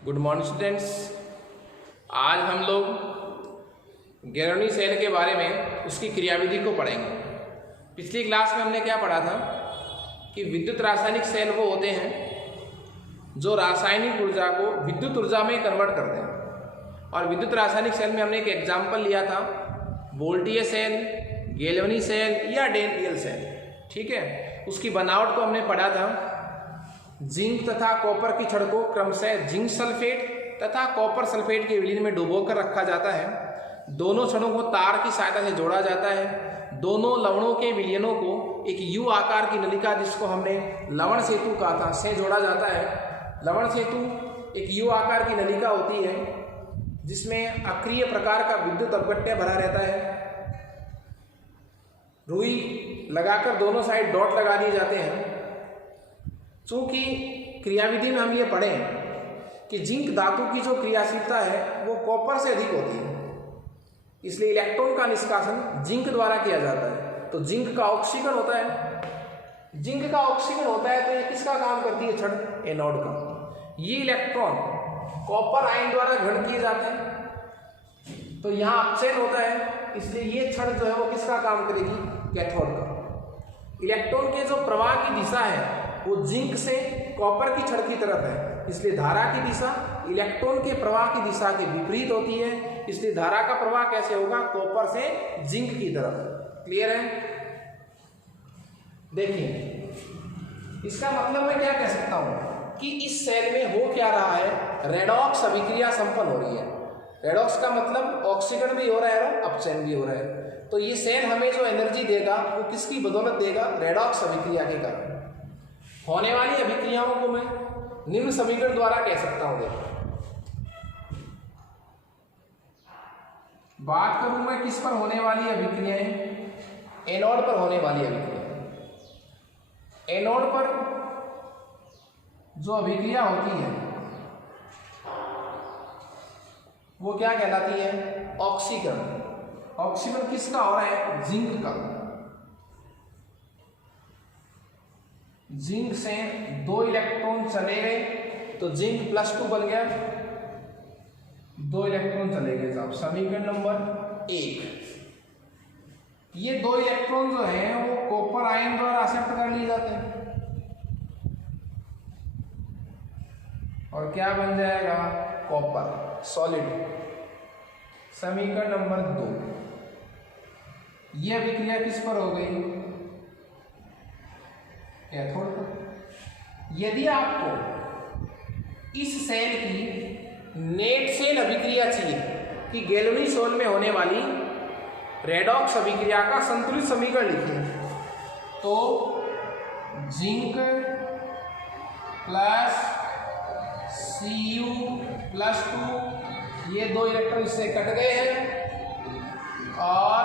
Good morning students. आज हम लोग गैरोनी सेल के बारे में उसकी क्रियाविधि को पढ़ेंगे। पिछली क्लास में हमने क्या पढ़ा था कि विद्युत रासायनिक सेल वो होते हैं जो रासायनिक ऊर्जा को विद्युत ऊर्जा में कन्वर्ट करते हैं। और विद्युत रासायनिक सेल में हमने एक एग्जाम्पल लिया था वोल्टीय सेल, गैल्वेनी सेल या डेनियल सेल। ठीक है, उसकी बनावट को हमने पढ़ा था। जिंक तथा कॉपर की छड़ को क्रमशः जिंक सल्फेट तथा कॉपर सल्फेट के विलीन में डुबोकर रखा जाता है। दोनों छड़ों को तार की सहायता से जोड़ा जाता है। दोनों लवणों के विलयनों को एक यू आकार की नलिका, जिसको हमने लवण सेतु कहा था, से जोड़ा जाता है। लवण सेतु एक यू आकार की नलिका होती है जिसमें अक्रिय प्रकार का विद्युत अपघट्य भरा रहता है। रुई लगाकर दोनों साइड डॉट लगा दिए जाते हैं। चूंकि क्रियाविधि में हम ये पढ़ें कि जिंक धातु की जो क्रियाशीलता है वो कॉपर से अधिक होती है, इसलिए इलेक्ट्रॉन का निष्कासन जिंक द्वारा किया जाता है। तो जिंक का ऑक्सीकरण होता है। जिंक का ऑक्सीकरण होता है तो ये किसका काम करती है? छड़ एनोड का। ये इलेक्ट्रॉन कॉपर आयन द्वारा ग्रहण किए जाते हैं। तो यहाँ अपचयन होता है, इसलिए ये छड़ जो है वो किसका काम करेगी? कैथोड का। इलेक्ट्रॉन के जो प्रवाह की दिशा है वो जिंक से कॉपर की छड़ की तरफ है, इसलिए धारा की दिशा इलेक्ट्रॉन के प्रवाह की दिशा के विपरीत होती है। इसलिए धारा का प्रवाह कैसे होगा? कॉपर से जिंक की तरफ। क्लियर है? देखिए, इसका मतलब मैं क्या कह सकता हूं कि इस सेल में हो क्या रहा है? रेडॉक्स अभिक्रिया संपन्न हो रही है। रेडॉक्स का मतलब ऑक्सीकरण भी हो रहा है और अपचयन भी हो रहा है। तो ये सेल हमें जो एनर्जी देगा वो किसकी बदौलत देगा? रेडॉक्स अभिक्रिया के कारण। होने वाली अभिक्रियाओं को मैं निम्न समीकरण द्वारा कह सकता हूं। देखो, बात करूं मैं किस पर होने वाली अभिक्रियाएं? एनोड पर होने वाली अभिक्रिया। एनोड पर जो अभिक्रिया होती है वो क्या कहलाती है? ऑक्सीकरण। ऑक्सीकरण किसका हो रहा है? जिंक का। जिंक से 2 इलेक्ट्रॉन चले गए तो जिंक +2 बन गया। 2 इलेक्ट्रॉन चले गए साहब। समीकरण नंबर 1। ये 2 इलेक्ट्रॉन जो हैं वो कॉपर आयन द्वारा एक्सेप्ट कर लिए जाते हैं और क्या बन जाएगा? Copper solid. समीकरण नंबर 2। ये अभिक्रिया किस पर हो गई? कैथोड पर। यदि आपको इस सेल की नेट सेल अभिक्रिया चाहिए कि गैल्वेनी सेल में होने वाली रेडॉक्स अभिक्रिया का संतुलित समीकरण लिखिए, तो जिंक प्लस Cu+2, ये 2 इलेक्ट्रॉन इससे कट गए हैं और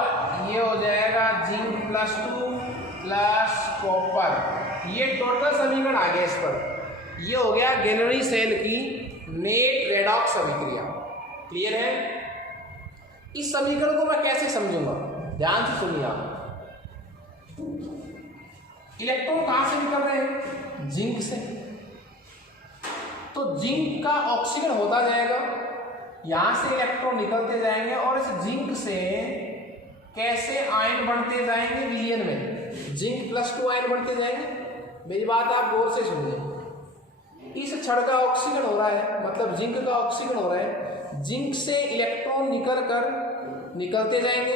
ये हो जाएगा जिंक +2 प्लस कॉपर। ये टोटल समीकरण आ गया। इस पर ये हो गया गैल्वेनी सेल की नेट रेडॉक्स अभिक्रिया। क्लियर है? इस समीकरण को मैं कैसे समझूंगा? ध्यान से सुनिए आप। इलेक्ट्रॉन कहां से निकल रहे हैं? जिंक से। तो जिंक का ऑक्सीकरण होता जाएगा, यहां से इलेक्ट्रॉन निकलते जाएंगे और इस जिंक से कैसे आयन बढ़ते जाएंगे? विलयन में जिंक +2 आयन बढ़ते जाएंगे। मेरी बात आप गौर से सुनिए। इस छड़ का ऑक्सीकरण हो रहा है, मतलब जिंक का ऑक्सीकरण हो रहा है। जिंक से इलेक्ट्रॉन निकलते जाएंगे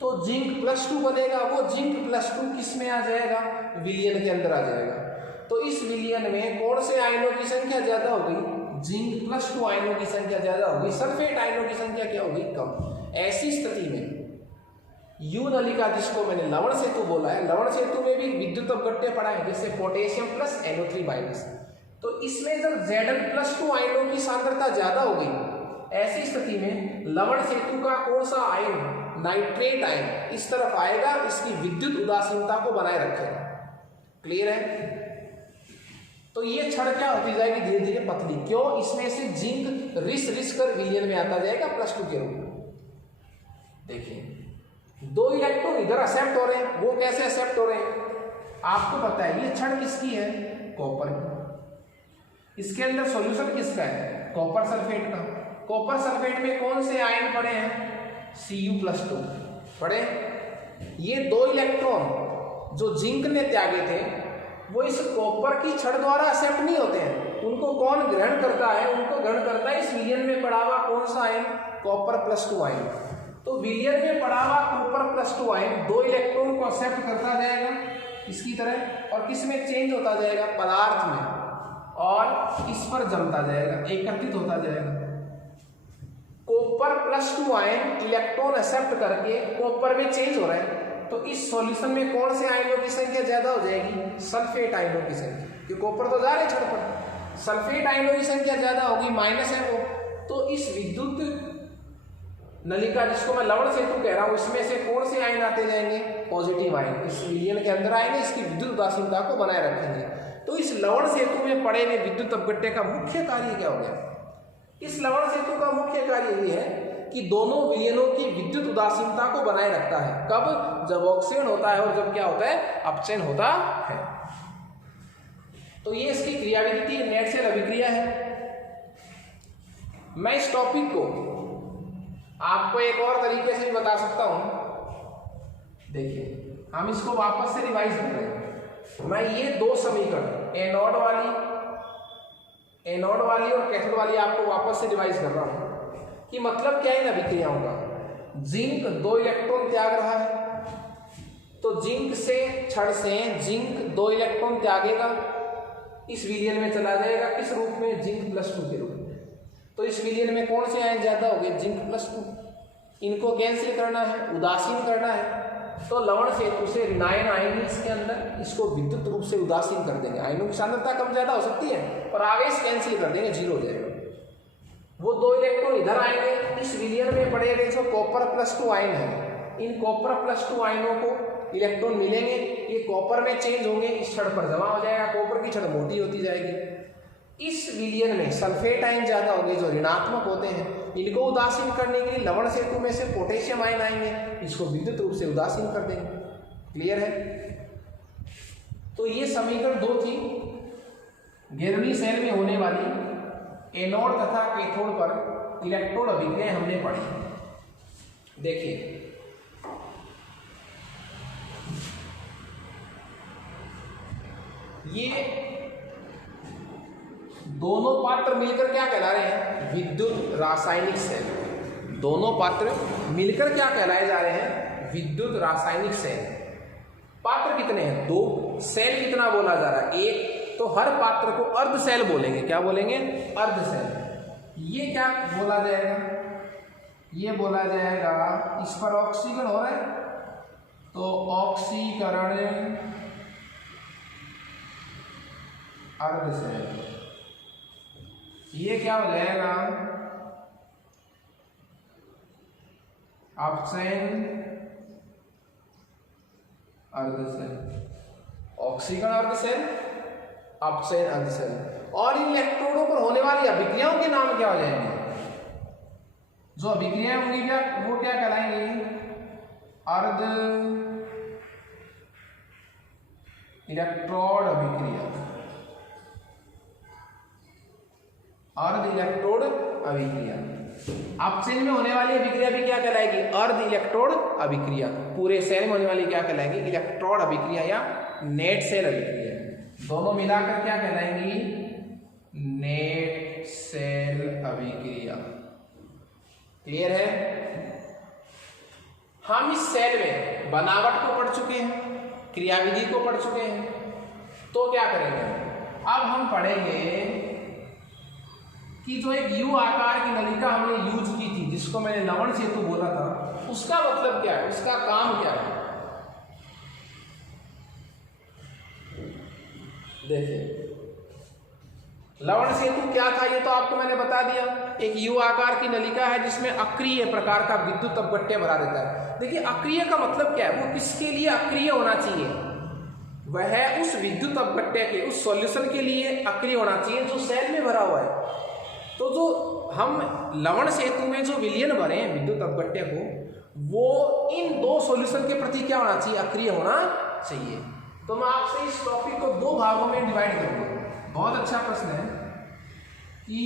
तो जिंक +2 बनेगा। वो जिंक +2 किस में आ जाएगा? विलयन के अंदर आ जाएगा। तो इस विलयन में कौन से आयनों की संख्या ज्यादा होगी? जिंक +2 आयनों की संख्या ज्यादा होगी। सल्फेट आयनों की संख्या क्या होगी? कम। ऐसी स्थिति में यू नलिका, जिसको मैंने लवण सेतु बोला है, लवण सेतु में भी विद्युत अपघट्य पड़ा है, जैसे पोटेशियम + NO3-। तो इसमें जब Zn+2 आयनों की सांद्रता ज्यादा हो गई, ऐसी स्थिति में लवण सेतु का कौन सा आयन? नाइट्रेट आयन इस तरफ आएगा, इसकी विद्युत उदासीनता को बनाए रखेगा। क्लियर है? तो ये छड़ क्या होती जाएगी? धीरे धीरे पतली। क्यों? इसमें से जिंक रिस कर विलयन में आता जाएगा +2 के रूप में। देखिए, 2 इलेक्ट्रॉन इधर एक्सेप्ट हो रहे हैं। वो कैसे एक्सेप्ट हो रहे हैं? आपको पता है ये छड़ किसकी है? कॉपर की। इसके अंदर सॉल्यूशन किसका है? कॉपर सल्फेट का। कॉपर सल्फेट में कौन से आयन पड़े हैं? Cu+2 पड़े। ये 2 इलेक्ट्रॉन जो जिंक ने त्यागे थे वो इस कॉपर की छड़ द्वारा एक्सेप्ट नहीं होते हैं, उनको कौन ग्रहण करता है? उनको ग्रहण करता है इस विलियन में पड़ा हुआ कौन सा आयन? Copper+2 ion. तो विलियन में पड़ा हुआ Copper+2 आयन 2 इलेक्ट्रॉन को एक्सेप्ट करता जाएगा इसकी तरह, और किस में चेंज होता जाएगा? पदार्थ में, और इस पर जमता जाएगा, एकत्रित होता जाएगा। Copper+2 आयन इलेक्ट्रॉन एक्सेप्ट करके कॉपर में चेंज हो रहा है, तो इस सॉल्यूशन में कौन से आयनों की संख्या ज्यादा हो जाएगी? सल्फेट आयनों की संख्या, क्योंकि कॉपर तो जा रहे छड़ पर, सल्फेट आयनों की संख्या ज्यादा होगी, माइनस है वो। तो इस विद्युत नलिका जिसको मैं लवण सेतु कह रहा हूं, इसमें से कौन से आयन आते जाएंगे? पॉजिटिव आयन इस विलियन के अंदर आएंगे, इसकी विद्युत उदासीनता को बनाए रखेंगे। तो इस लवण सेतु में पड़े हुए विद्युत अपघट्य का मुख्य कार्य क्या हो गया? इस लवण सेतु का मुख्य कार्य ये है कि दोनों विलियनों की विद्युत उदासीनता को बनाए रखता है। कब? जब ऑक्सीजन होता है और जब क्या होता है? अपचयन होता है। तो ये इसकी क्रियाविधि थी, नेट सेल अभिक्रिया है। मैं इस टॉपिक को आपको एक और तरीके से भी बता सकता हूं। देखिए, हम इसको वापस से रिवाइज कर रहे हैं। मैं ये 2 समीकरण एनोड वाली और कैथोड वाली आपको वापस से रिवाइज कर रहा हूं कि मतलब क्या है इन अभिक्रियाओं का। जिंक 2 इलेक्ट्रॉन त्याग रहा है, तो जिंक से छड़ से जिंक 2 इलेक्ट्रॉन त्यागेगा, इस विलियन में चला जाएगा, किस रूप में? Zinc+2 के रूप में। तो इस विलियन में कौन से आयन ज्यादा हो गए? Zinc+2। इनको कैंसिल करना है, उदासीन करना है, तो लवण सेतु से ऋणायन आएंगे इसके अंदर, इसको विद्युत रूप से उदासीन कर देंगे। आयनों की सांद्रता कम ज्यादा हो सकती है, पर आवेश कैंसिल कर देंगे, 0 हो जाएगा। वो 2 इलेक्ट्रॉन इधर आएंगे, इस विलियन में पड़े हुए जो Copper+2 आयन है, इन Copper+2 आयनों को इलेक्ट्रॉन मिलेंगे, ये कॉपर में चेंज होंगे, इस छड़ पर जमा हो जाएगा, कॉपर की छड़ मोटी होती जाएगी। इस विलियन में सल्फेट आयन ज्यादा होंगे जो ऋणात्मक होते हैं, इनको उदासीन करने के लिए लवण सेतु में से पोटेशियम आयन आएंगे, इसको विद्युत रूप से उदासीन कर देंगे। क्लियर है? तो ये समीकरण 2 थी। 11वीं सेल में होने वाली एनोड तथा कैथोड पर इलेक्ट्रोड अभिक्रियाएं हमने पढ़ी। देखिए, ये दोनों पात्र मिलकर क्या कहला रहे हैं? विद्युत रासायनिक सेल। दोनों पात्र मिलकर क्या कहलाए जा रहे हैं? विद्युत रासायनिक सेल। पात्र कितने हैं? 2। सेल कितना बोला जा रहा है? 1। तो हर पात्र को अर्ध सेल बोलेंगे। क्या बोलेंगे? अर्ध सेल। ये क्या बोला जाएगा? ये बोला जाएगा, इस पर ऑक्सीकरण हो रहा है, तो ऑक्सीकरण अर्ध सेल। ये क्या हो जाएगा? अपचयन अर्ध सेल। ऑक्सीकरण अर्ध सेल, अपचयन अर्ध सेल। और इन इलेक्ट्रोडों पर होने वाली अभिक्रियाओं के नाम क्या हो जाएंगे? जो अभिक्रियाएं होंगी वो क्या कहलाएंगी? अर्ध इलेक्ट्रोड अभिक्रिया। अर्ध इलेक्ट्रोड अभिक्रिया। अपचयन में होने वाली अभिक्रिया भी क्या कहलाएगी? अर्ध इलेक्ट्रोड अभिक्रिया। पूरे सेल में होने वाली क्या कहलाएगी? इलेक्ट्रोड अभिक्रिया या नेट सेल अभिक्रिया। दोनों मिलाकर क्या कहलाएंगी? नेट सेल अभिक्रिया। क्लियर है? हम इस सेल में बनावट को पढ़ चुके हैं, क्रियाविधि को पढ़ चुके हैं, तो क्या करेंगे? अब हम पढ़ेंगे कि जो एक U आकार की नलिका हमने यूज की थी, जिसको मैंने लवण सेतु बोला था, उसका मतलब क्या है, उसका काम क्या है। देखिए, लवण सेतु क्या था ये तो आपको मैंने बता दिया। एक U आकार की नलिका है जिसमें अक्रिय प्रकार का विद्युत अपघट्य भरा रहता है। देखिए, अक्रिय का मतलब क्या है, वो किसके लिए अक्रिय होना चाहिए? वह उस विद्युत अपघट्य के, उस सॉल्यूशन के लिए अक्रिय होना चाहिए जो सेल में भरा हुआ है। तो जो हम लवण सेतु में जो विलयन भरे हैं विद्युत अपघट्य को, वो इन 2 सॉल्यूशन के प्रति क्या होना चाहिए? अक्रिय होना चाहिए। तो मैं आपसे इस टॉपिक को 2 भागों में डिवाइड करूंगा। बहुत अच्छा प्रश्न है। कि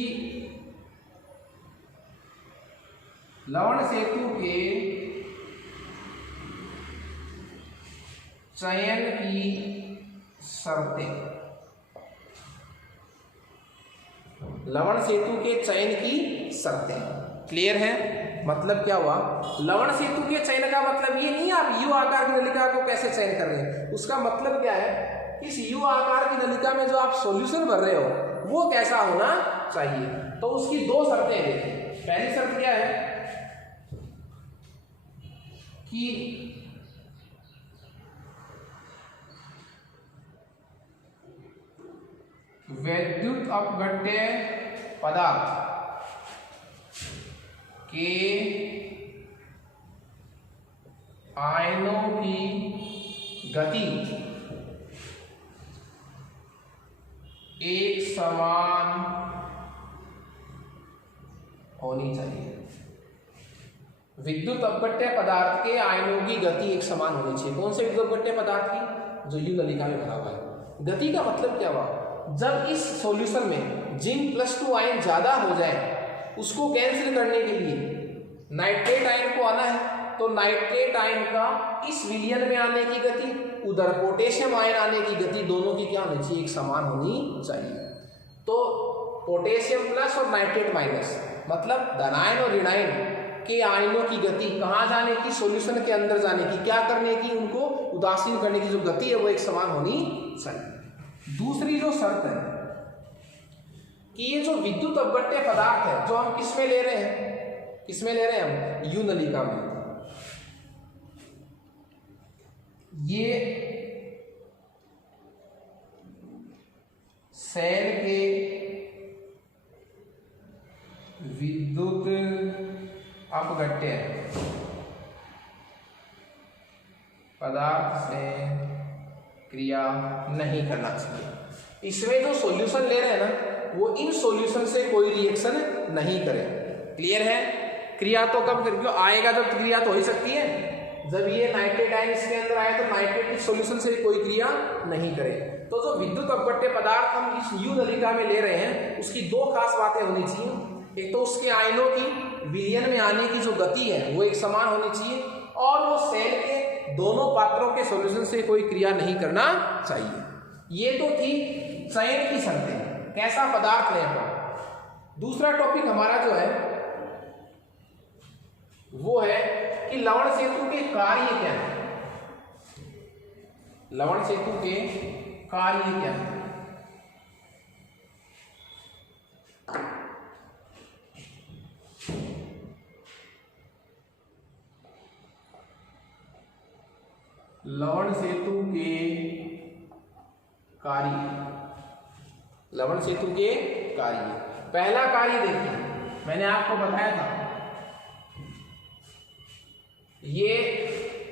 लवण सेतु के चयन की शर्तें, लवण सेतु के चयन की शर्तें। क्लियर है? मतलब क्या हुआ, लवण सेतु के चयन का मतलब ये नहीं आप यू आकार की नलिका को कैसे चयन कर रहे हैं, उसका मतलब क्या है, इस यू आकार की नलिका में जो आप सॉल्यूशन भर रहे हो वो कैसा होना चाहिए। तो उसकी दो शर्तें देखिए। पहली शर्त क्या है कि विद्युत अपघट्य पदार्थ के आयनों की गति एक समान होनी चाहिए। विद्युत अपघट्य पदार्थ के आयनों की गति एक समान होनी चाहिए। कौन से विद्युत अपघट्य पदार्थ की? जो यू नलिका में भरा हुआ है। गति का मतलब क्या हुआ, जब इस सॉल्यूशन में जिंक +2 आयन ज्यादा हो जाए उसको कैंसिल करने के लिए नाइट्रेट आयन को आना है, तो नाइट्रेट आयन का इस विलयन में आने की गति, उधर पोटेशियम आयन आने की गति, दोनों की क्या होनी चाहिए, एक समान होनी चाहिए। तो पोटेशियम प्लस और नाइट्रेट माइनस, मतलब धनायन और ऋणायन के आयनों की गति कहाँ जाने की, सॉल्यूशन के अंदर जाने की, क्या करने की, उनको उदासीन करने की जो गति है वो एक समान होनी चाहिए। दूसरी जो शर्त है कि ये जो विद्युत अपघट्य पदार्थ है जो हम किसमें ले रहे हैं, किसमें ले रहे हैं हम, यू नलिका में, ये सेल के विद्युत अपघट्य पदार्थ से क्रिया नहीं करना चाहिए। इसमें जो सॉल्यूशन ले रहे हैं ना वो इन सॉल्यूशन से कोई रिएक्शन नहीं करे। क्लियर है? क्रिया तो कब क्यों आएगा, जब क्रिया तो हो ही सकती है, जब ये नाइट्रेट आयन इसके अंदर आए तो नाइट्रेट की सॉल्यूशन से कोई क्रिया नहीं करे। तो जो विद्युत अपघट्य पदार्थ हम इस यू नलिका में ले रहे हैं उसकी दो खास बातें होनी चाहिए। एक तो उसके आयनों की विलयन में आने की जो गति है वो एक समान होनी चाहिए, और वो सेल के दोनों पात्रों के सॉल्यूशन से कोई क्रिया नहीं करना चाहिए। ये तो थी चयन की शर्तें, कैसा पदार्थ लें पर। दूसरा टॉपिक हमारा जो है वो है कि लवण सेतु के कार्य क्या है। लवण सेतु के कार्य क्या है? लवण सेतु के कार्य, लवण सेतु के कार्य। पहला कार्य देखिए, मैंने आपको बताया था ये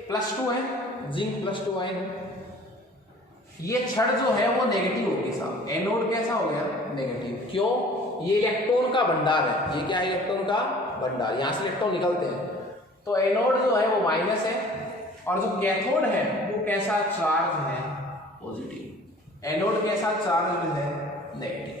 +2 है, जिंक +2 आयन है। ये छड़ जो है वो नेगेटिव होगी साहब, एनोड कैसा हो गया, नेगेटिव। क्यों? ये इलेक्ट्रॉन का भंडार है। ये क्या है? इलेक्ट्रॉन का भंडार। यहां से इलेक्ट्रॉन निकलते हैं, तो एनोड जो है वो माइनस है, और जो कैथोड है वो कैसा चार्ज है, पॉजिटिव। एनोड कैसा चार्ज है, नेगेटिव।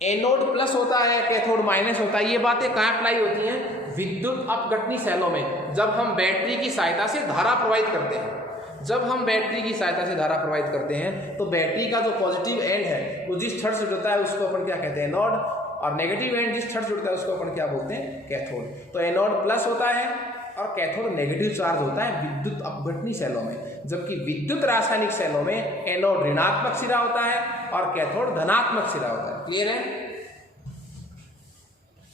एनोड प्लस होता है, कैथोड माइनस होता है। ये बातें कहाँ अप्लाई होती हैं? विद्युत अपघटनी सेलों में। जब हम बैटरी की सहायता से धारा प्रवाहित करते हैं, जब हम बैटरी की सहायता से धारा प्रवाहित करते हैं तो बैटरी का जो पॉजिटिव एंड है वो जिस छड़ से जुड़ता है उसको अपन क्या कहते हैं, एनोड, और नेगेटिव एंड जिस छड़ से जुड़ता है उसको अपन क्या बोलते हैं, कैथोड। तो एनोड प्लस होता है और कैथोड नेगेटिव चार्ज होता है विद्युत अपघटनी सेलों में, जबकि विद्युत रासायनिक सेलों में एनोड ऋणात्मक सिरा होता है और कैथोड धनात्मक सिरा होता है। क्लियर है?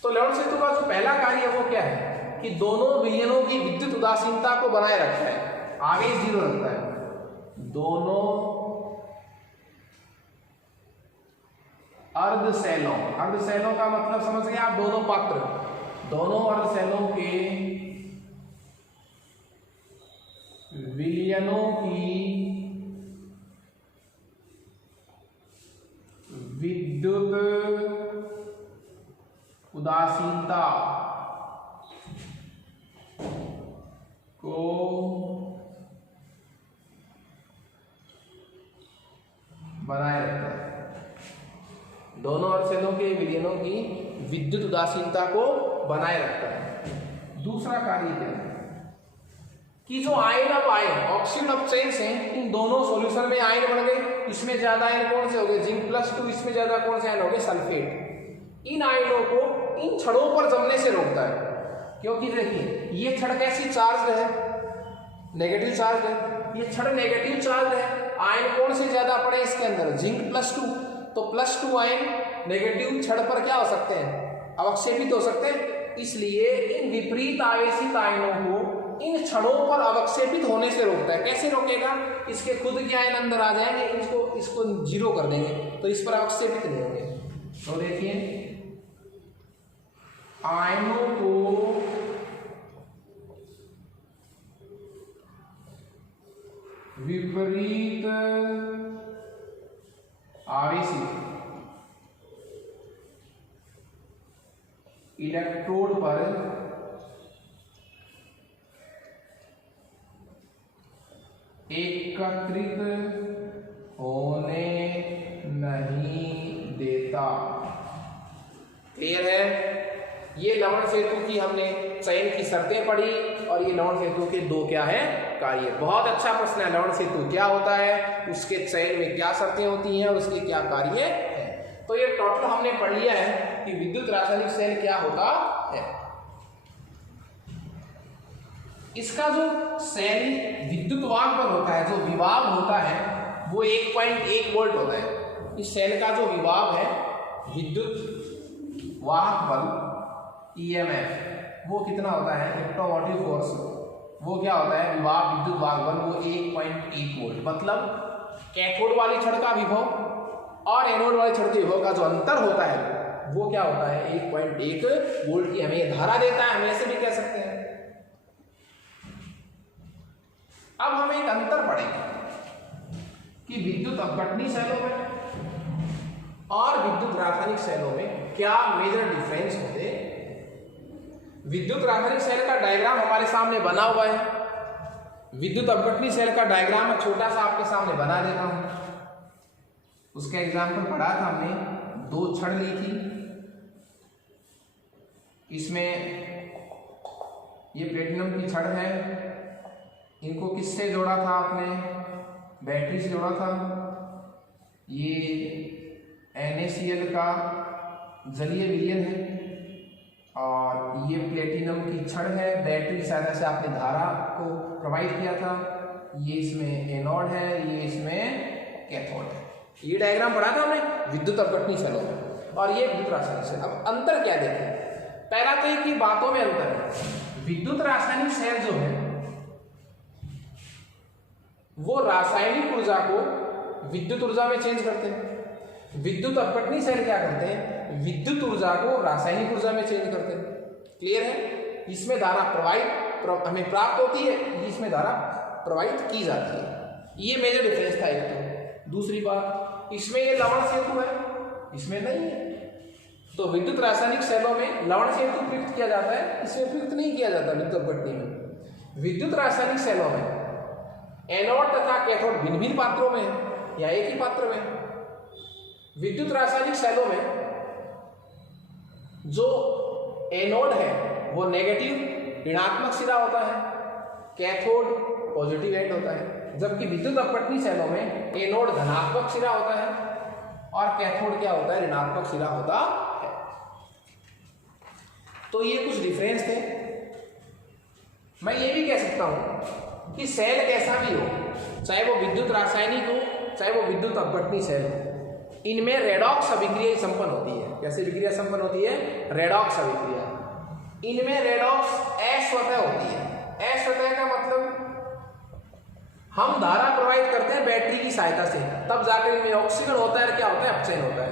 तो लवण सेतु का जो पहला कार्य है वो क्या है कि दोनों विलयनों की विद्युत उदासीनता को बनाए रखता है, आगे 0 रखता है। दोनों अर्धसेलों, अर्धसेलों का मतलब समझ गए आप, दोनों पात्र, दोनों अर्धसेलों के विलयनों की विद्युत उदासीनता को बनाए रखता है। दोनों अर्धसेलों के विलयनों की विद्युत उदासीनता को बनाए रखता है। दूसरा कार्य क्या है कि जो आयन अब आए ऑक्सीजन अपचयन से इन दोनों सॉल्यूशन में आयन बन गए। इसमें ज्यादा आयन कौन से हो गए, जिंक +2, इसमें ज्यादा कौन से आयन हो गए, सल्फेट। इन आयनों को इन छड़ों पर जमने से रोकता है, क्योंकि देखिए ये छड़ कैसी चार्ज है, नेगेटिव चार्ज है, ये छड़ नेगेटिव चार्ज है। आयन कौन से ज्यादा पड़े इसके अंदर, जिंक +2, तो +2 आयन नेगेटिव छड़ पर क्या हो सकते हैं, अवक्षेपित हो सकते हैं। इसलिए इन विपरीत आवेशित आयनों को इन छड़ों पर अवक्षेपित होने से रोकता है। कैसे रोकेगा, इसके खुद के आयन अंदर आ जाएंगे, इसको जीरो कर देंगे, तो इस पर अवक्षेपित नहीं होंगे। तो देखिए आयनों को विपरीत आवेशित इलेक्ट्रोड पर एकत्रित होने नहीं देता। क्लियर है। ये लवण सेतु की हमने चयन की शर्तें पढ़ी और ये लवण सेतु के दो क्या है कार्य। बहुत अच्छा प्रश्न है, लवण सेतु क्या होता है, उसके चयन में क्या शर्तें होती हैं और उसके क्या कार्य है। तो ये टोटल हमने पढ़ लिया है कि विद्युत रासायनिक सेल क्या होता है। इसका जो सेल विद्युत वाहक बल होता है, जो विभव होता है वो 1.1 वोल्ट होता है। इस सेल का जो विभव है विद्युत वाहक बल EMF वो कितना होता है, इलेक्ट्रोमोटिव फोर्स, वो क्या होता है विभव विद्युत वाहक बल, वो 1.1 वोल्ट। मतलब कैथोड वाली छड़ का विभव और एनोड वाली छड़ के विभव का जो अंतर होता है वो क्या होता है 1.1 वोल्ट की हमें धारा देता है, हम ऐसे भी कह सकते हैं। अब हम एक अंतर पढ़ेंगे कि विद्युत अपघटनी सेलों में और विद्युत रासायनिक सेलों में क्या मेजर डिफरेंस होते हैं। विद्युत रासायनिक सेल का डायग्राम हमारे सामने बना हुआ है। विद्युत अपघटनी सेल का डायग्राम मैं छोटा सा आपके सामने बना देता हूं। उसका एग्जाम्पल पढ़ा था हमने, दो छड़ ली थी, इसमें ये प्लेटिनम की छड़ है, इनको किससे जोड़ा था आपने, बैटरी से जोड़ा था। ये NaCl का जलीय विलयन है और ये प्लेटिनम की छड़ है, बैटरी की सहायता से आपने धारा को प्रोवाइड किया था। ये इसमें एनोड है, ये इसमें कैथोड है। ये डायग्राम पढ़ा था हमने विद्युत अपघटनी सेलों में और ये विद्युत रासायनिक सेल। अब अंतर क्या देखें, पहला तो एक ही बातों में अंतर है। विद्युत रासायनिक सेल जो है वो रासायनिक ऊर्जा को विद्युत ऊर्जा में चेंज करते हैं। विद्युत अपघटनी सेल क्या करते हैं, विद्युत ऊर्जा को रासायनिक ऊर्जा में चेंज करते हैं। क्लियर है। इसमें धारा प्रवाहित हमें प्राप्त होती है, इसमें धारा प्रवाहित की जाती है। ये मेजर डिफरेंस था एक तो। दूसरी बात, इसमें ये लवण सेतु है, इसमें नहीं है। तो विद्युत रासायनिक सेलों में लवण सेतु प्रयुक्त किया जाता है, इसमें प्रयुक्त नहीं किया जाता विद्युत अपघटनी में। विद्युत रासायनिक सेलों में एनोड तथा कैथोड भिन्न भिन्न पात्रों में या एक ही पात्र में। विद्युत रासायनिक सेलों में जो एनोड है वो नेगेटिव ऋणात्मक सिरा होता है, कैथोड पॉजिटिव एंड होता है। जबकि विद्युत अपघटनी सेलों में एनोड धनात्मक सिरा होता है और कैथोड क्या होता है, ऋणात्मक सिरा होता है। तो ये कुछ डिफरेंस थे। मैं ये भी कह सकता हूं कि सेल कैसा भी हो, चाहे वो विद्युत रासायनिक हो चाहे वो विद्युत अपघटनी सेल हो, इनमें रेडॉक्स अभिक्रिया संपन्न होती है। कैसे विक्रिया संपन्न होती है, रेडॉक्स अभिक्रिया। इनमें रेडॉक्स अस्वतः होती है। अस्वतः का मतलब हम धारा प्रवाहित करते हैं बैटरी की सहायता से, तब जाकर इनमें ऑक्सीजन होता है, क्या होता है, अपचयन होता है।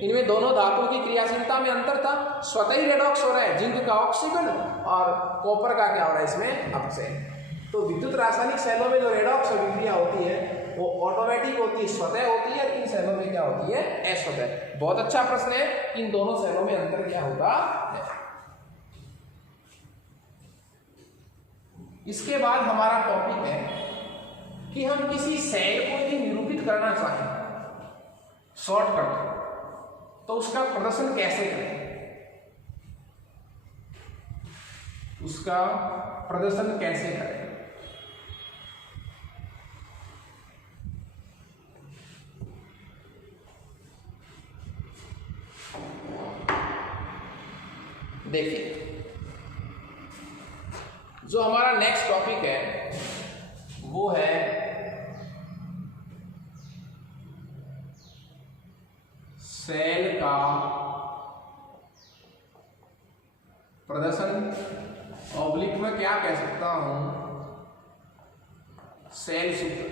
इनमें दोनों धातुओं की क्रियाशीलता में अंतर था, स्वतः ही रेडॉक्स हो रहा है, जिंक का ऑक्सीजन और कॉपर का क्या हो रहा है इसमें, अपचयन। तो विद्युत रासायनिक सेलों में जो रेडॉक्स अभिक्रिया होती है वो ऑटोमेटिक होती है, स्वतः होती है। इन सेलों में क्या होती है, अस्वतः। बहुत अच्छा प्रश्न है, इन दोनों सेलों में अंतर क्या होता है। इसके बाद हमारा टॉपिक है कि हम किसी सेल को यदि निरूपित करना चाहें, शॉर्टकट तो उसका प्रदर्शन कैसे करें, उसका प्रदर्शन कैसे करें। देखिए, जो हमारा नेक्स्ट टॉपिक है वो है सेल का प्रदर्शन, ऑब्लिक में क्या कह सकता हूं, सेल सूत्र,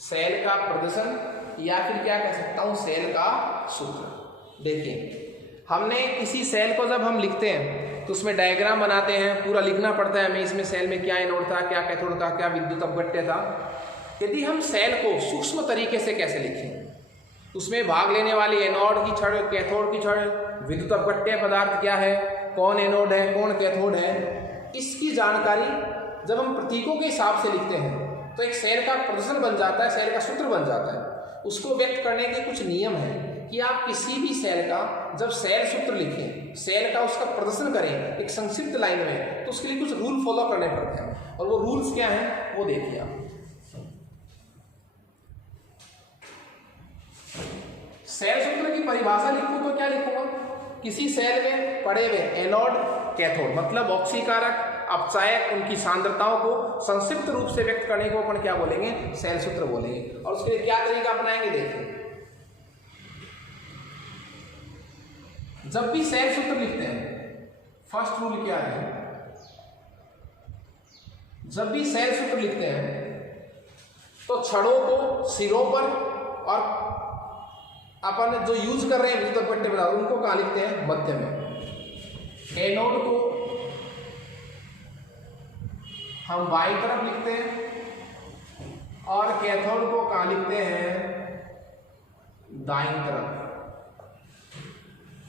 सेल का प्रदर्शन या फिर क्या कह सकता हूं सेल का सूत्र। देखिए, हमने किसी सेल को जब हम लिखते हैं तो उसमें डायग्राम बनाते हैं, पूरा लिखना पड़ता है हमें, इसमें सेल में क्या एनोड था, क्या कैथोड था, क्या विद्युत अपघट्य था। यदि हम सेल को सूक्ष्म तरीके से कैसे लिखें, उसमें भाग लेने वाली एनोड की छड़, कैथोड की छड़, विद्युत अपघट्य पदार्थ क्या है, कौन एनोड है, कौन कैथोड है, इसकी जानकारी जब हम प्रतीकों के हिसाब से लिखते हैं तो एक सेल का प्रदर्शन बन जाता है, सेल का सूत्र बन जाता है। उसको व्यक्त करने के कुछ नियम हैं कि आप किसी भी सेल का जब सेल सूत्र लिखें, सेल का उसका प्रदर्शन करें एक संक्षिप्त लाइन में, तो उसके लिए कुछ रूल फॉलो करने पड़ते हैं। और वो रूल्स क्या हैं वो देखिए आप। सेल सूत्र की परिभाषा लिखूं तो क्या लिखूंगा, किसी सेल में पड़े हुए एनोड कैथोड मतलब ऑक्सीकारक अपचायक उनकी सांद्रताओं को संक्षिप्त रूप से व्यक्त करने को अपन क्या बोलेंगे, सेल सूत्र बोलेंगे। और उसके लिए क्या तरीका अपनाएंगे, देखिए जब भी सेल सूत्र लिखते हैं, फर्स्ट रूल क्या है, जब भी सेल सूत्र लिखते हैं तो छड़ों को सिरों पर और अपन जो यूज कर रहे हैं विद्युत अपघट्य पदार्थ उनको कहाँ लिखते हैं, मध्य में। एनोड को हम बाईं तरफ लिखते हैं और कैथोड को कहाँ लिखते हैं, दाईं तरफ।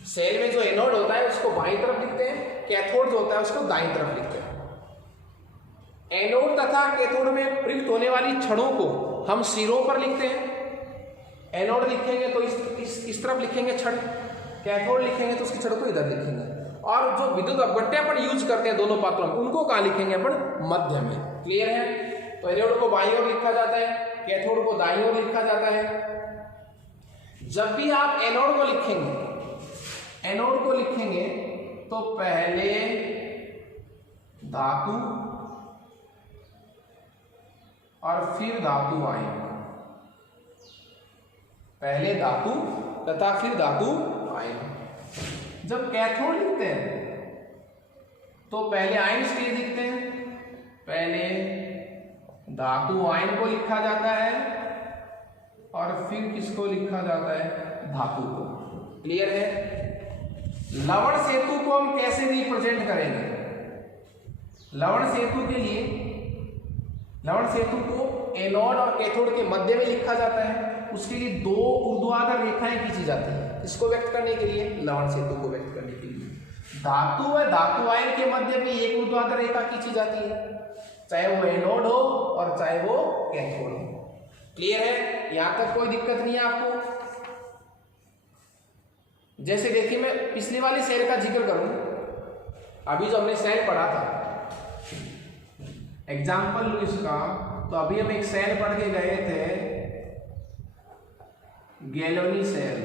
सेल में जो एनोड होता है उसको बाईं तरफ लिखते हैं, कैथोड जो होता है उसको दाईं तरफ लिखते हैं। एनोड तथा कैथोड में प्रयुक्त होने वाली छड़ों को हम सिरों पर लिखते हैं। एनोड लिखेंगे तो इस तरफ लिखेंगे छड़, कैथोड लिखेंगे तो उसकी छड़ को इधर लिखेंगे। और जो विद्युत अपघट्य अपन यूज करते हैं दोनों पात्रों में, उनको कहाँ लिखेंगे अपन, मध्य में। क्लियर है। तो एनोड को बाईं ओर लिखा जाता है, कैथोड को दाईं ओर लिखा जाता है। जब भी आप एनोड को लिखेंगे, एनोड को लिखेंगे तो पहले धातु और फिर धातु आएंगे, पहले धातु तथा फिर धातु आयन। जब कैथोड लिखते हैं तो पहले आयन्स के लिए लिखते हैं, पहले धातु आयन को लिखा जाता है और फिर किसको लिखा जाता है, धातु को। क्लियर है। लवण सेतु को हम कैसे रिप्रेजेंट करेंगे, लवण सेतु के लिए, लवण सेतु को एनोड और कैथोड के मध्य में लिखा जाता है। उसके लिए दो ऊर्ध्वाधर रेखाएं खींची जाती हैं, इसको व्यक्त करने के लिए, लवण सेतु को व्यक्त करने के लिए। धातु व धातु आयन के मध्य में एक ऊर्ध्वाधर रेखा खींची जाती है, चाहे वो एनोड हो और चाहे वो कैथोड हो। क्लियर है, यहां तक कोई दिक्कत नहीं है आपको। जैसे देखिए, मैं पिछली वाली सेल का जिक्र करूं, अभी जो हमने सेल पढ़ा था, एग्जाम्पल लू इसका, तो अभी हम एक सेल पढ़ के गए थे, गैलोनी सेल।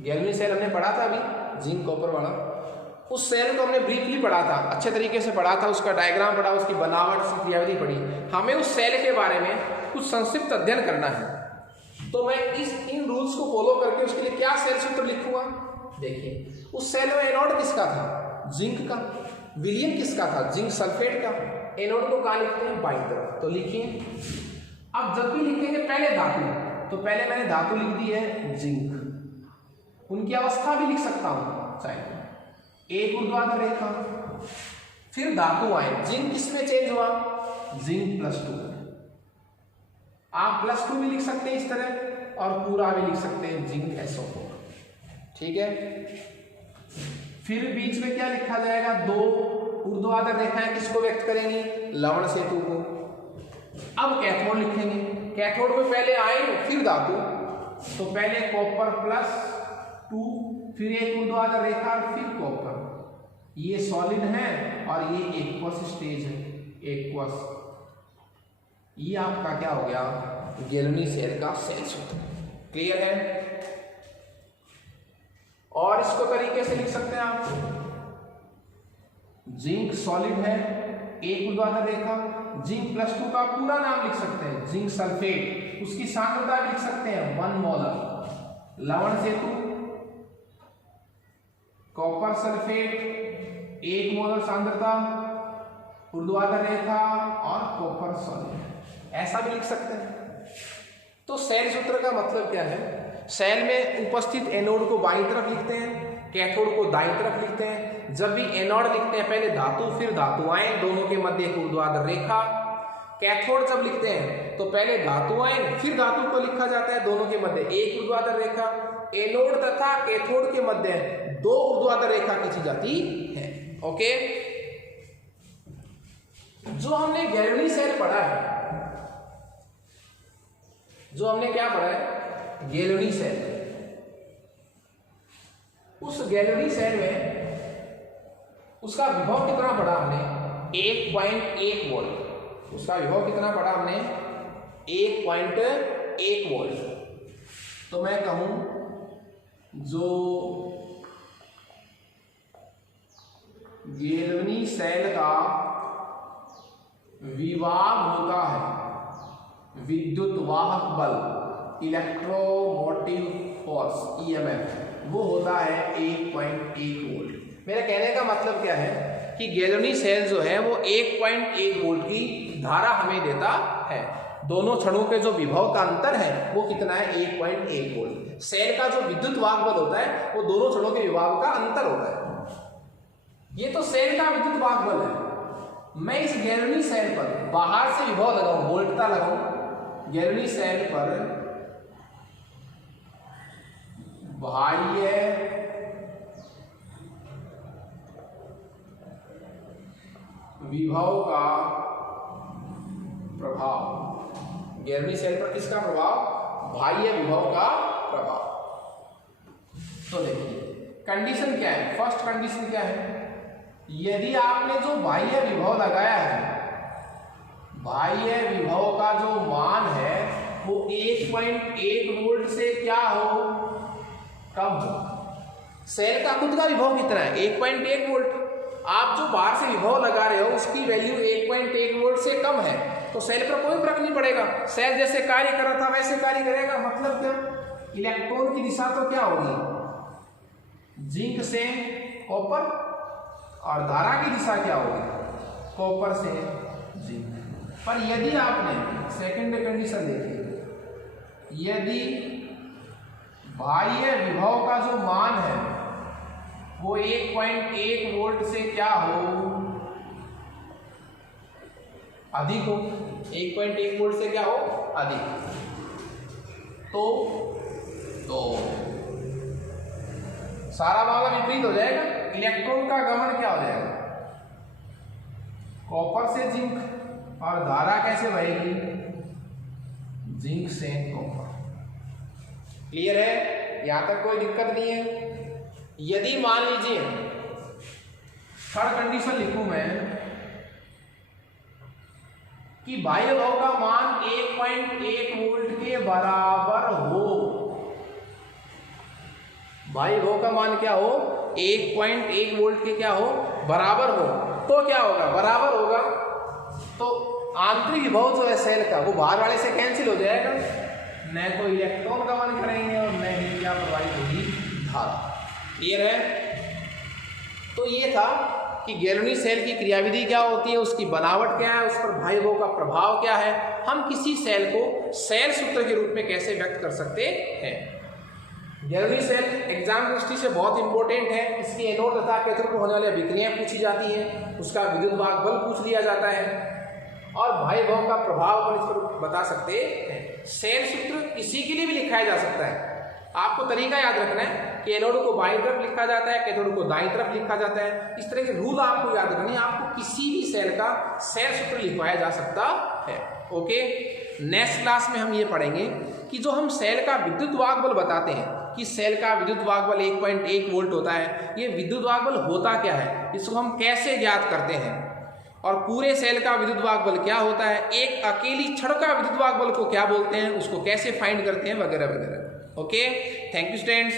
गैलोनी सेल हमने पढ़ा था अभी, जिंक कॉपर वाला। उस सेल को हमने ब्रीफली पढ़ा था, अच्छे तरीके से पढ़ा था, उसका डायग्राम पढ़ा, उसकी बनावट, उसकी क्रियाविधि पढ़ी। हमें उस सेल के बारे में कुछ संक्षिप्त अध्ययन करना है, तो मैं इन रूल्स को फॉलो करके उसके लिए क्या सेल सूत्र लिखूंगा। देखिए, उस सेल में एनोड किसका था, जिंक का। विलियम किसका था, जिंक सल्फेट का। एनोड को कहाँ लिखते हैं, बाईं तरफ। तो लिखिए, अब जब भी लिखेंगे पहले धातु, तो पहले मैंने धातु लिख दी है जिंक। उनकी अवस्था भी लिख सकता हूं, चाहे एक ऊर्ध्वाधर रेखा, फिर धातु आयन। जिंक किसमें चेंज हुआ, जिंक +2। आप +2 भी लिख सकते हैं इस तरह, और पूरा भी लिख सकते हैं, जिंक SO4। ठीक है। फिर बीच में क्या लिखा जाएगा, दो ऊर्ध्वाधर रेखाएं किसको व्यक्त करेंगी, लवण सेतु को। अब कैथोड लिखेंगे, कैथोड में पहले आयन फिर धातु, तो पहले कॉपर प्लस 2, फिर एक ऊर्ध्वाधर रेखा, फिर कॉपर। ये सॉलिड है और ये एक्वस स्टेज है, एक्वस। ये आपका क्या हो गया, गैलोनी सेल का सेल सूत्र। क्लियर है? और इसको तरीके से लिख सकते हैं आप, जिंक सॉलिड है, एक ऊर्ध्वाधर रेखा, जिंक प्लस 2 का पूरा नाम लिख सकते हैं, जिंक सल्फेट। उसकी सांद्रता भी लिख सकते हैं 1 मोलर। लवण सेतु, कॉपर सल्फेट 1 मोलर सांद्रता, ऊर्ध्वाधर रेखा और कॉपर सॉलिड, ऐसा भी लिख सकते हैं। तो सेल सूत्र का मतलब क्या है, सेल में उपस्थित एनोड को बाईं तरफ लिखते हैं, कैथोड को दाईं तरफ लिखते हैं। जब भी एनोड लिखते हैं पहले धातु फिर धातुआयन, दोनों के मध्य एक ऊर्ध्वाधर रेखा। कैथोड जब लिखते हैं तो पहले धातुआयन फिर धातु को लिखा जाता है, दोनों के मध्य एक ऊर्ध्वाधर रेखा। एनोड तथा कैथोड के मध्य 2 ऊर्ध्वाधर रेखा खींची जाती है। ओके, जो हमने गैलोनी सेल पढ़ा है, जो हमने क्या पढ़ा है, गैलोनी सेल। उस गैलोनी सेल में उसका विभव कितना पढ़ा हमने, 1.1 वोल्ट। उसका विभव कितना पढ़ा हमने, 1.1 वोल्ट। तो मैं कहूं जो गैलोनी सेल का विभव होता है, विद्युत वाहक बल, इलेक्ट्रोमोटिव फोर्स, EMF, वो होता है 1.1 वोल्ट। मेरा कहने का मतलब क्या है कि गैलोनी सेल जो है वो 1.1 वोल्ट की धारा हमें देता है। दोनों क्षणों के जो विभव का अंतर है वो कितना है, 1.1 वोल्ट। सेल का जो विद्युत वाहक बल होता है वो दोनों क्षणों के विभव का अंतर होता है। ये तो सेल का विद्युत वाहक बल है। मैं इस गैलोनी सेल पर बाहर से विभव लगाऊं, वोल्टता लगाऊं, गैलोनी सेल पर बाह्य विभव का प्रभाव, गैलोनी सेल पर किसका प्रभाव, बाह्य विभव का प्रभाव। तो देखिए कंडीशन क्या है, फर्स्ट कंडीशन क्या है, यदि आपने जो बाह्य विभव लगाया है, बाह्य विभव का जो मान है वो 1.1 वोल्ट से क्या हो, कम हो। सेल का खुद का विभव कितना है, 1.1 वोल्ट। आप जो बाहर से विभव लगा रहे हो उसकी वैल्यू 1.1 वोल्ट से कम है तो सेल पर कोई फर्क नहीं पड़ेगा। सेल जैसे कार्य कर रहा था वैसे कार्य करेगा। मतलब क्या, इलेक्ट्रॉन की दिशा तो क्या होगी, जिंक से कॉपर, और धारा की दिशा क्या होगी, कॉपर से जिंक। पर यदि आपने सेकंड कंडीशन देखी, यदि बाह्य विभव का जो मान है वो 1.1 वोल्ट से क्या हो, अधिक हो, 1.1 वोल्ट से क्या हो, अधिक, तो सारा मामला विपरीत हो जाएगा। इलेक्ट्रॉन का गमन क्या हो जाएगा, कॉपर से जिंक, और धारा कैसे बहेगी, जिंक से कॉपर। क्लियर है, यहां तक कोई दिक्कत नहीं है। यदि मान लीजिए थर्ड कंडीशन लिखूं मैं कि बाह्य विभव का मान 1.1 वोल्ट के बराबर हो, बाह्य विभव का मान क्या हो, 1.1 वोल्ट के क्या हो, बराबर हो, तो क्या होगा, बराबर होगा तो आंतरिक विभव जो है सेल का वो बाहर वाले से कैंसिल हो जाएगा, न तो इलेक्ट्रॉन गमन करेंगे और न ही क्या प्रवाहित होगी, धारा। क्लियर है। तो ये था कि गैलोनी सेल की क्रियाविधि क्या होती है, उसकी बनावट क्या है, उस पर बाह्य विभव का प्रभाव क्या है, हम किसी सेल को सेल सूत्र के रूप में कैसे व्यक्त कर सकते हैं। गैलोनी सेल एग्जाम दृष्टि से बहुत इंपॉर्टेंट है। इसकी एनोड तथा कैथोड पर होने वाली अभिक्रियाएं पूछी जाती हैं, उसका विद्युत वाहक बल पूछ लिया जाता है और बाह्य विभव का प्रभाव अपन इस पर बता सकते हैं। सेल सूत्र किसी के लिए भी लिखाया जा सकता है। आपको तरीका याद रखना है कि एनोड को बाईं तरफ लिखा जाता है, कैथोड को दाईं तरफ लिखा जाता है। इस तरह के रूल आपको याद रखने, आपको किसी भी सेल का सेल सूत्र लिखवाया जा सकता है। ओके, नेक्स्ट क्लास में हम ये पढ़ेंगे कि जो हम सेल का विद्युत वाहक बल बताते हैं कि सेल का विद्युत वाहक बल 1.1 वोल्ट होता है, ये विद्युत वाहक बल होता क्या है, इसको हम कैसे ज्ञात करते हैं, और पूरे सेल का विद्युत वाहक बल क्या होता है, एक अकेली छड़ का विद्युत वाहक बल को क्या बोलते हैं, उसको कैसे फाइंड करते हैं, वगैरह वगैरह। Okay, thank you students.